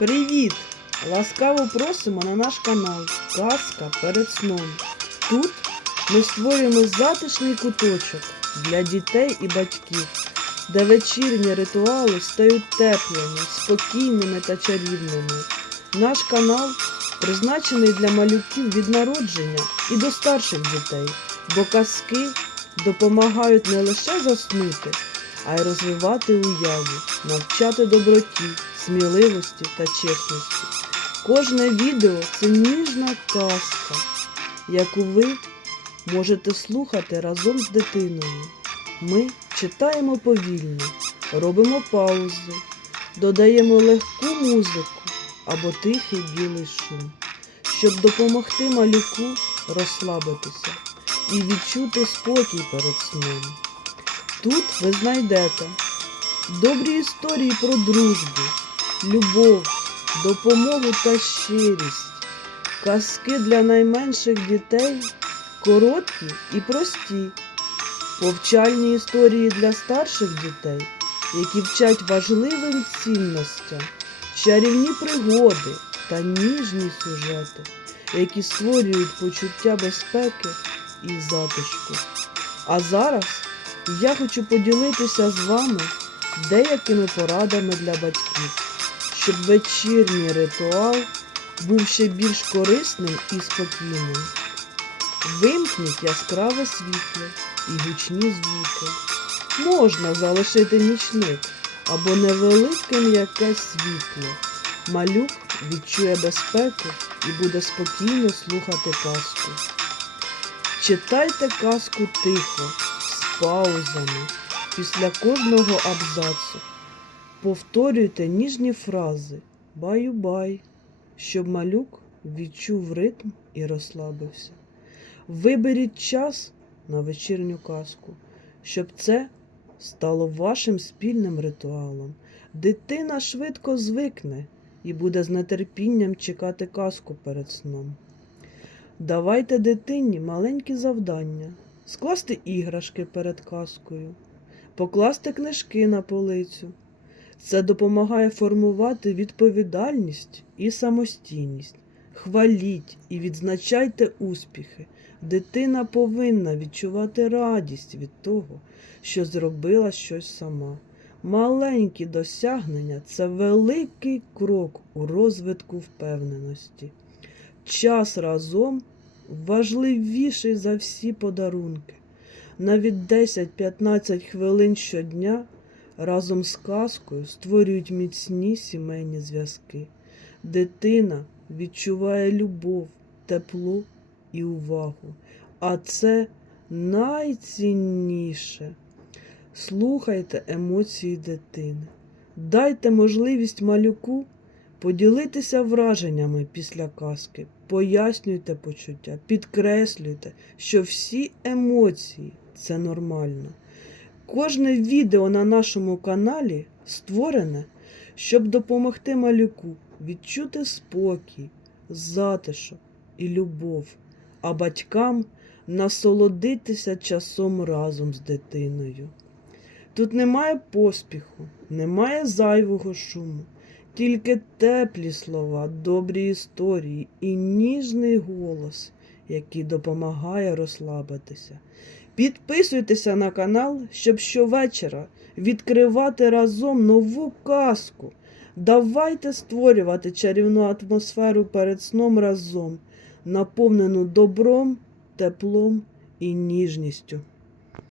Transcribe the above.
Привіт! Ласкаво просимо на наш канал Казка перед сном. Тут ми створюємо затишний куточок для дітей і батьків, де вечірні ритуали стають теплими, спокійними та чарівними. Наш канал призначений для малюків від народження і до старших дітей, бо казки допомагають не лише заснути, а й розвивати уяву, навчати доброті, сміливості та чесності. Кожне відео це ніжна казка, яку ви можете слухати разом з дитиною. Ми читаємо повільно, робимо паузи, додаємо легку музику або тихий білий шум, щоб допомогти малюку розслабитися і відчути спокій перед сном. Тут ви знайдете добрі історії про дружбу, любов, допомогу та щирість, казки для найменших дітей, короткі і прості, повчальні історії для старших дітей, які вчать важливим цінностям, чарівні пригоди та ніжні сюжети, які створюють почуття безпеки і затишку. А зараз я хочу поділитися з вами деякими порадами для батьків, щоб вечірній ритуал був ще більш корисним і спокійним. Вимкніть яскраве світло і гучні звуки. Можна залишити нічник або невелике м'яке світло. Малюк відчує безпеку і буде спокійно слухати казку. Читайте казку тихо, з паузами, після кожного абзацу. Повторюйте ніжні фрази баю-бай, щоб малюк відчув ритм і розслабився. Виберіть час на вечірню казку, щоб це стало вашим спільним ритуалом. Дитина швидко звикне і буде з нетерпінням чекати казку перед сном. Давайте дитині маленькі завдання, скласти іграшки перед казкою, покласти книжки на полицю. Це допомагає формувати відповідальність і самостійність. Хваліть і відзначайте успіхи. Дитина повинна відчувати радість від того, що зробила щось сама. Маленькі досягнення це великий крок у розвитку впевненості. Час разом важливіший за всі подарунки. Навіть 10-15 хвилин щодня разом з казкою створюють міцні сімейні зв'язки. Дитина відчуває любов, тепло і увагу. А це найцінніше. Слухайте емоції дитини. Дайте можливість малюку поділитися враженнями після казки. Пояснюйте почуття, підкреслюйте, що всі емоції це нормально. Кожне відео на нашому каналі створене, щоб допомогти малюку відчути спокій, затишок і любов, а батькам насолодитися часом разом з дитиною. Тут немає поспіху, немає зайвого шуму, тільки теплі слова, добрі історії і ніжний голос, який допомагає розслабитися. Підписуйтеся на канал, щоб щовечора відкривати разом нову казку. Давайте створювати чарівну атмосферу перед сном разом, наповнену добром, теплом і ніжністю.